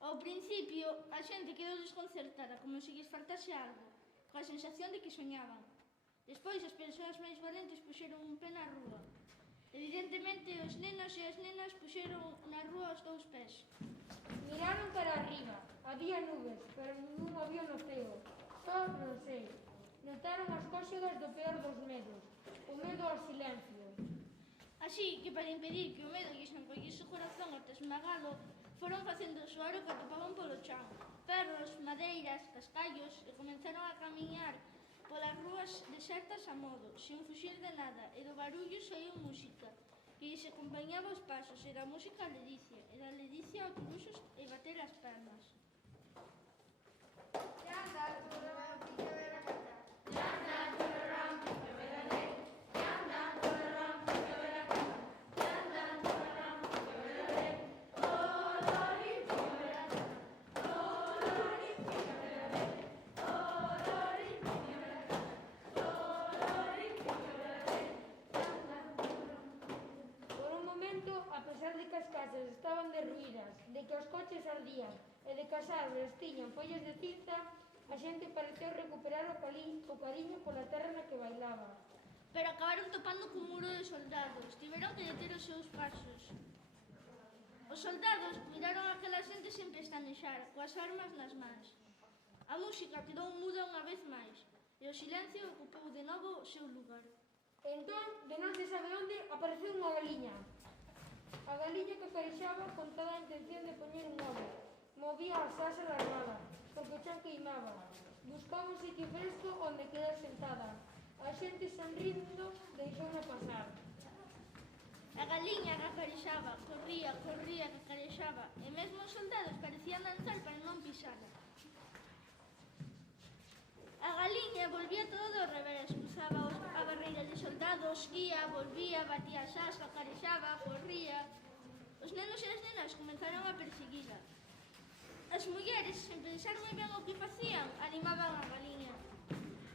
Ao principio, a xente quedou desconcertada, como se lles faltase algo, coa sensación de que soñaban. Despois, as persoas máis valentes puxeron un pé na rúa. Evidentemente, os nenos e as nenas puxeron na rúa os dous pés. Miraron para arriba. Había nubes, pero ningún había no ceo. Só non sei. Notaron as cóxegas do peor dos medos, o medo ao silencio. Así que, para impedir que o medo lles encollese o corazón ata esmagalo, foron facendo soar o que atopaban polo chan. Perros, madeiras, cascallos, e comenzaron a camiñar polas rúas desertas a modo, sen fuxir de nada, e do barullo saiu música, que lles acompañaba os pasos, e da música a ledicia, e da ledicia a cruxos e bater as pernas. A pesar de que as casas estaban derruídas, de que os coches ardían e de que as árbores tiñan follas de cinta, a xente pareceu recuperar o cariño pola terra na que bailaba. Pero acabaron topando cun muro de soldados, tiveron que deter os seus pasos. Os soldados miraron aquela xente sen pestanexar, coas armas nas mans. A música quedou muda unha vez máis, e o silencio ocupou de novo o seu lugar. Entón, de non se sabe onde, apareceu unha galiña. A galiña que carexaba con toda a intención de poñer un ovo. Movía as asas alarmada, porque o chan queimaba. Buscaba un sitio fresco onde quedar sentada. A xente sonrindo deixouna pasar. A galiña cacarexaba, corría, cacarexaba, e mesmo os soldados parecían danzar para non pisala. A galiña volvía todo do revés, cruzaba a barreira de soldados, ía, volvía, batía as asas, cacarexaba, corría. Os nenos e as nenas comenzaron a perseguila. As mulleres, sen pensar moi ben o que facían, animaban a galiña.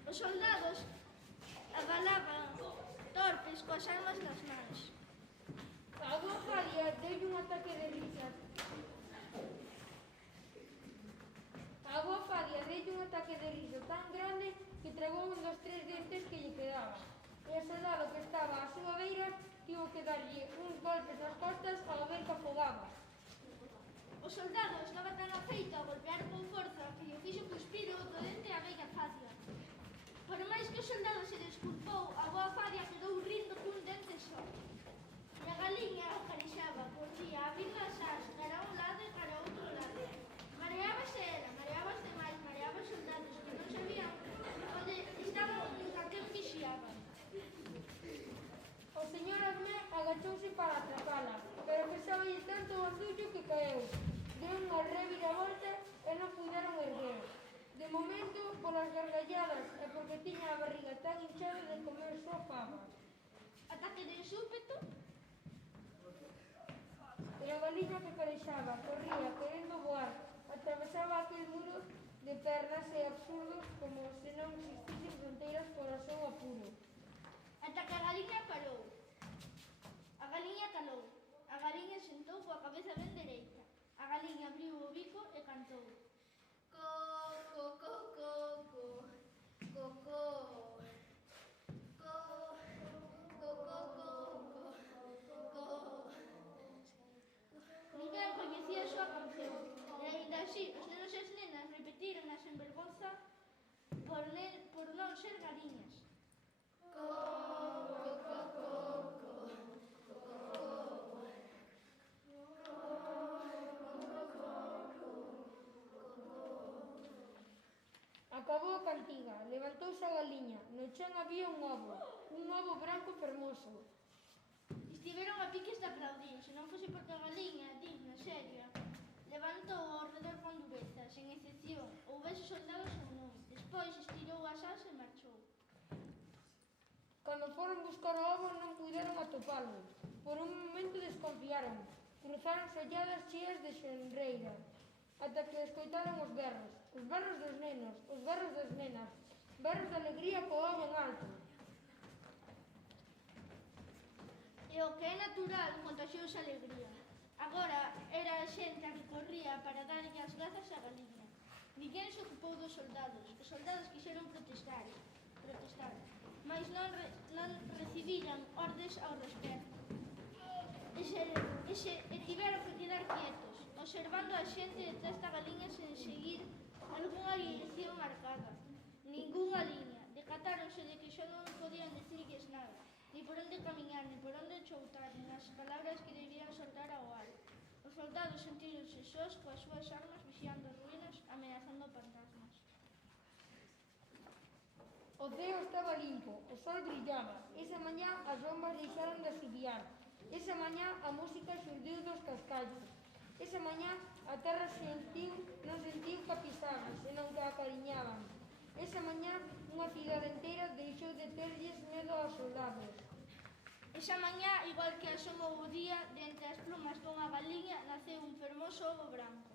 Os soldados abalaban torpes coas armas nas mans. A boa Fadia deu un ataque de risa. A boa Fadia deu un ataque de riso tan grande que tragou un dos 3 dentes que lle quedaban. E o soldado que estaba á súa beira tivo que darlle uns golpes nas costas ao ver que afogaba. O soldado estaba tan afeito a golpear con forza que lle fixo cuspir outro dente a bella Fadia. Por máis que o soldado se desculpou, a boa Fadia quedou rindo cun dente só. E a galiña acarexaba, corría, abrindo as asas, cara a un lado e cara a outro lado. Mareábase ela, mareaba os demais, mareaba os soldados que non sabían onde estaban nin a quen vixiaban. O señor Admé agachouse para atrapala, pero pesáballe tanto o bandullo que caeu. Deu unha reviravolta e non puderon erguer. De momento, polas gargalladas e porque tiña a barriga tan hinchada de comer só fava. Ataque de súpeto. E a galiña que carexaba, corría, querendo voar, atravesaba aquel muro de pernas e absurdos como se non existisen fronteiras por o seu apuro. Ata que a galiña parou. A galiña calou. A galiña sentou coa cabeza ben dereita. A galiña abriu o bico e cantou. Co, co, co, co, co, co, co, co, co, co, co, co. Ninguén coñecía a súa canción. E aínda así, os nenos e as nenas repetiron sen vergonza por non ser galiñas. Co, co, co, co, Acabou a cantiga, levantouse a galiña, no chan había un ovo branco fermoso. Estiveron a piques de aplaudir, se non fose porque a galiña, digna, seria, levantou ao redor con dureza, sen excepción, houbese soldados ou non. Despois estirou as asas e marchou. Cando foron buscar o ovo non puderon atopalo. Por un momento desconfiaron, cruzaron olladas cheas de xonreira, ata que escoitaron os berros dos nenos, os berros das nenas, berros de alegría co ovo en alto. E o que é natural, contaxiouse a alegría. Agora era a xente a que corría para darlle as grazas á galiña. Ninguén se ocupou dos soldados. Os soldados quixeron protestar, mas non recibiran ordes ao respecto. E tiveron que quedar quietos, observando a xente detrás da galiña sen seguir algunha dirección marcada. Ningunha liña. Decatáronse de que xa non podían dicirlles nada, ni por onde camiñar, ni por onde choutar, ni as palabras que debían soltar ao ar. Os soldados sentíronse sós coas súas armas vixiando as ruínas, amenazando fantasmas. O ceo estaba limpo, o sol brillaba. Esa mañá as bombas deixaron de asubiar. Esa mañá a música xurdiu dos cascallos. Esa mañá a terra non sentiu que a pisaban, senón que a acariñaban. Esa mañá unha cidade inteira deixou de terlles medo aos soldados. Esa mañá, igual que asomou o día, de entre as plumas dunha galiña, naceu un fermoso ovo branco.